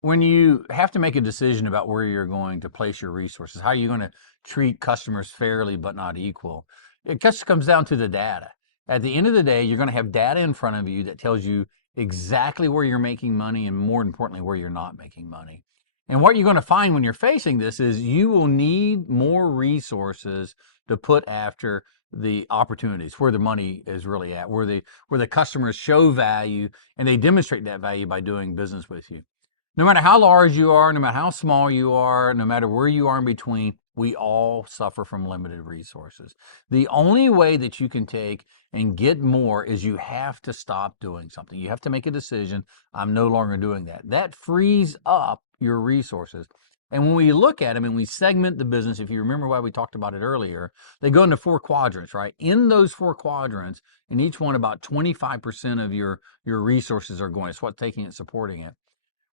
When you have to make a decision about where you're going to place your resources, how are you going to treat customers fairly but not equal? It just comes down to the data. At the end of the day, you're going to have data in front of you that tells you exactly where you're making money and, more importantly, where you're not making money. And what you're going to find when you're facing this is you will need more resources to put after the opportunities where the money is really at, where the customers show value and they demonstrate that value by doing business with you. No matter how large you are, no matter how small you are, no matter where you are in between, we all suffer from limited resources. The only way that you can take and get more is you have to stop doing something. You have to make a decision. I'm no longer doing that. That frees up your resources. And when we look at them and we segment the business, if you remember why we talked about it earlier, they go into 4 quadrants, right? In those 4 quadrants, in each one, about 25% of your resources are going. It's what's taking it, supporting it.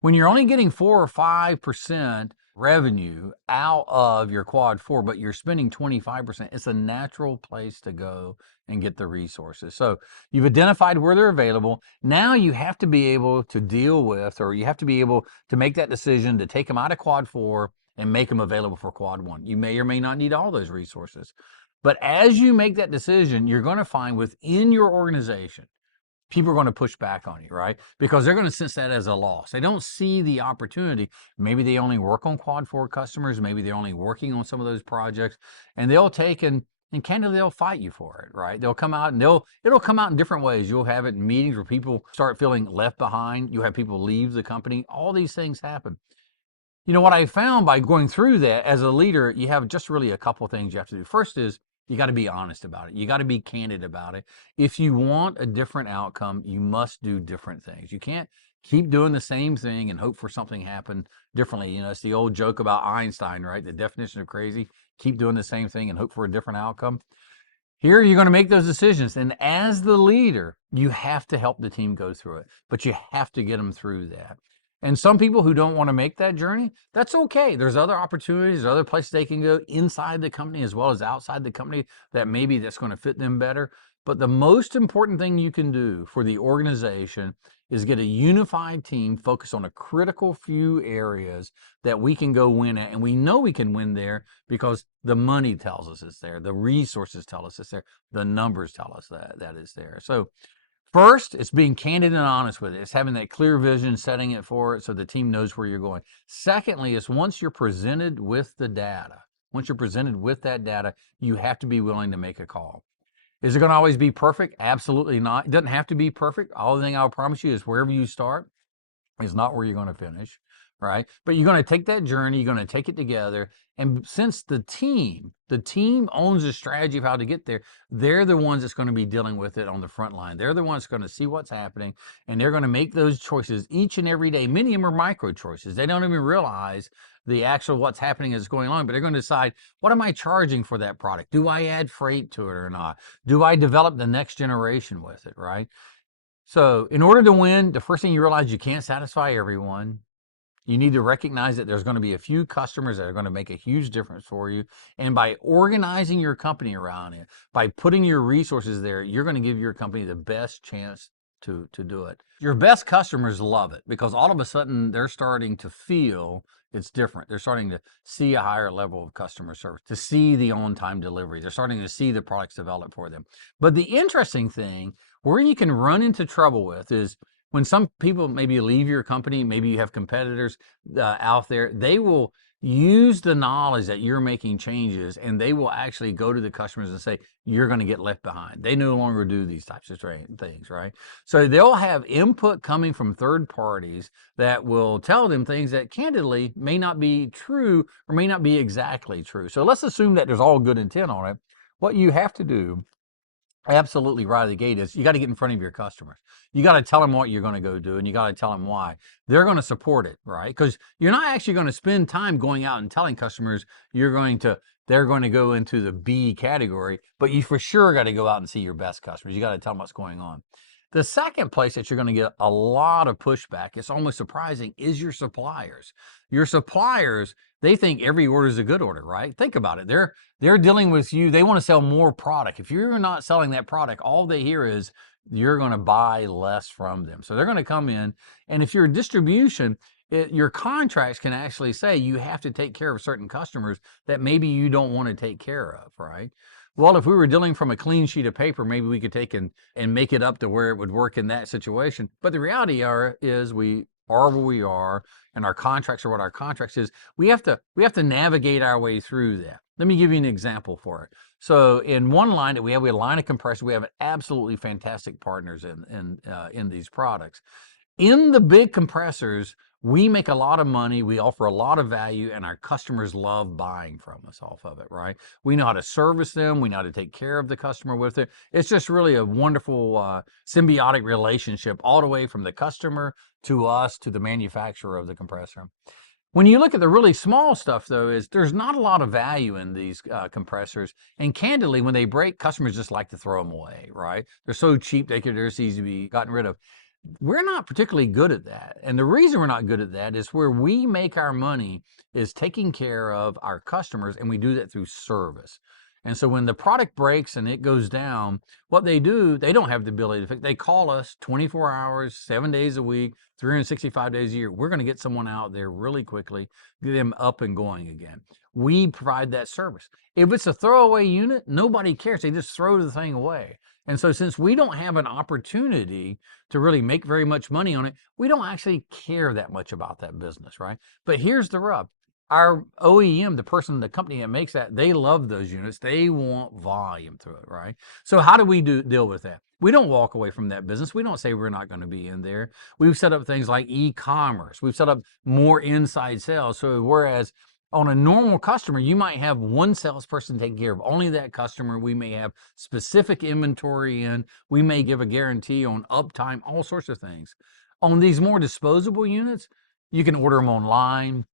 When you're only getting 4 or 5% revenue out of your quad 4, but you're spending 25%, it's a natural place to go and get the resources. So you've identified where they're available. Now you have to be able to deal with, or you have to be able to make that decision to take them out of quad 4 and make them available for quad 1. You may or may not need all those resources. But as you make that decision, you're going to find within your organization, people are going to push back on you, right? Because they're going to sense that as a loss. They don't see the opportunity. Maybe they only work on quad 4 customers. Maybe they're only working on some of those projects, and they'll take and candidly, they'll fight you for it, right? They'll come out and it'll come out in different ways. You'll have it in meetings where people start feeling left behind. You'll have people leave the company. All these things happen. What I found by going through that as a leader, you have just really a couple of things you have to do. First is you got to be honest about it. You got to be candid about it. If you want a different outcome, you must do different things. You can't keep doing the same thing and hope for something happen differently. It's the old joke about Einstein, right? The definition of crazy: keep doing the same thing and hope for a different outcome. Here, you're going to make those decisions. And as the leader, you have to help the team go through it, but you have to get them through that. And some people who don't want to make that journey, that's okay. There's other opportunities, other places they can go inside the company as well as outside the company that maybe that's going to fit them better. But the most important thing you can do for the organization is get a unified team focused on a critical few areas that we can go win at. And we know we can win there because the money tells us it's there. The resources tell us it's there. The numbers tell us that is there. So first, it's being candid and honest with it. It's having that clear vision, setting it for it so the team knows where you're going. Secondly, is once you're presented with the data, once you're presented with that data, you have to be willing to make a call. Is it going to always be perfect? Absolutely not. It doesn't have to be perfect. All the thing I'll promise you is wherever you start is not where you're going to finish, right? But you're going to take that journey, you're going to take it together. And since the team owns the strategy of how to get there, they're the ones that's going to be dealing with it on the front line. They're the ones going to see what's happening, and they're going to make those choices each and every day. Many of them are micro choices. They don't even realize the actual what's happening is going on, but they're going to decide, what am I charging for that product? Do I add freight to it or not? Do I develop the next generation with it, right? So in order to win, the first thing you realize, you can't satisfy everyone. You need to recognize that there's going to be a few customers that are going to make a huge difference for you. And by organizing your company around it, by putting your resources there, you're going to give your company the best chance to do it. Your best customers love it because all of a sudden they're starting to feel it's different. They're starting to see a higher level of customer service, to see the on-time delivery. They're starting to see the products developed for them. But the interesting thing, where you can run into trouble with, is when some people maybe leave your company, maybe you have competitors out there, they will use the knowledge that you're making changes, and they will actually go to the customers and say, you're going to get left behind. They no longer do these types of things, right? So they'll have input coming from third parties that will tell them things that candidly may not be true or may not be exactly true. So let's assume that there's all good intent on it. What you have to do absolutely right out of the gate is you got to get in front of your customers. You got to tell them what you're going to go do, and you got to tell them why. They're going to support it, right? Because you're not actually going to spend time going out and telling customers they're going to go into the B category, but you for sure got to go out and see your best customers. You got to tell them what's going on. The second place that you're going to get a lot of pushback, it's almost surprising, is your suppliers. Your suppliers, they think every order is a good order, right? Think about it. They're dealing with you. They want to sell more product. If you're not selling that product, all they hear is you're going to buy less from them. So they're going to come in, and if you're a distribution, your contracts can actually say you have to take care of certain customers that maybe you don't want to take care of, right? Well, if we were dealing from a clean sheet of paper, maybe we could take and make it up to where it would work in that situation. But the reality is we are where we are, and our contracts are what our contracts is. We have to navigate our way through that. Let me give you an example for it. So in one line that we have a line of compressors. We have absolutely fantastic partners in these products. In the big compressors, we make a lot of money, we offer a lot of value, and our customers love buying from us off of it, right? We know how to service them, we know how to take care of the customer with it. It's just really a wonderful symbiotic relationship all the way from the customer to us to the manufacturer of the compressor. When you look at the really small stuff, though, is there's not a lot of value in these compressors. And candidly, when they break, customers just like to throw them away, right? They're so cheap, they're just easy to be gotten rid of. We're not particularly good at that. And the reason we're not good at that is where we make our money is taking care of our customers, and we do that through service. And so when the product breaks and it goes down, what they do, they don't have the ability to fix. They call us 24 hours, 7 days a week, 365 days a year. We're going to get someone out there really quickly, get them up and going again. We provide that service. If it's a throwaway unit, nobody cares. They just throw the thing away. And so since we don't have an opportunity to really make very much money on it, we don't actually care that much about that business, right? But here's the rub. Our OEM, the company that makes that, they love those units. They want volume through it, right? So how do we deal with that? We don't walk away from that business. We don't say we're not going to be in there. We've set up things like e-commerce. We've set up more inside sales. So whereas on a normal customer, you might have one salesperson taking care of only that customer. We may have specific inventory in. We may give a guarantee on uptime, all sorts of things. On these more disposable units, you can order them online.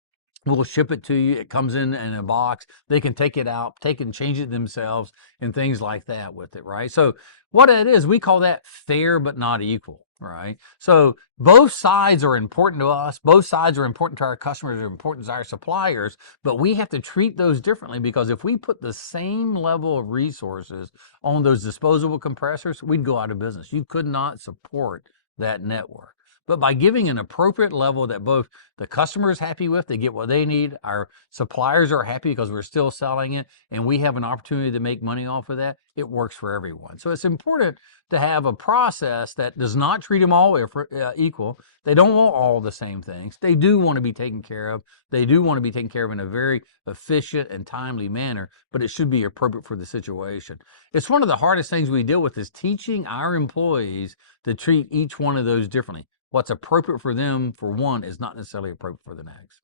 We'll ship it to you. It comes in a box. They can take it out, take and change it themselves, and things like that with it, right? So what it is, we call that fair but not equal, right? So both sides are important to us. Both sides are important to our customers, are important to our suppliers, but we have to treat those differently, because if we put the same level of resources on those disposable compressors, we'd go out of business. You could not support that network. But by giving an appropriate level that both the customer is happy with, they get what they need, our suppliers are happy because we're still selling it, and we have an opportunity to make money off of that, it works for everyone. So it's important to have a process that does not treat them all equal. They don't want all the same things. They do want to be taken care of. They do want to be taken care of in a very efficient and timely manner, but it should be appropriate for the situation. It's one of the hardest things we deal with, is teaching our employees to treat each one of those differently. What's appropriate for them for one is not necessarily appropriate for the next.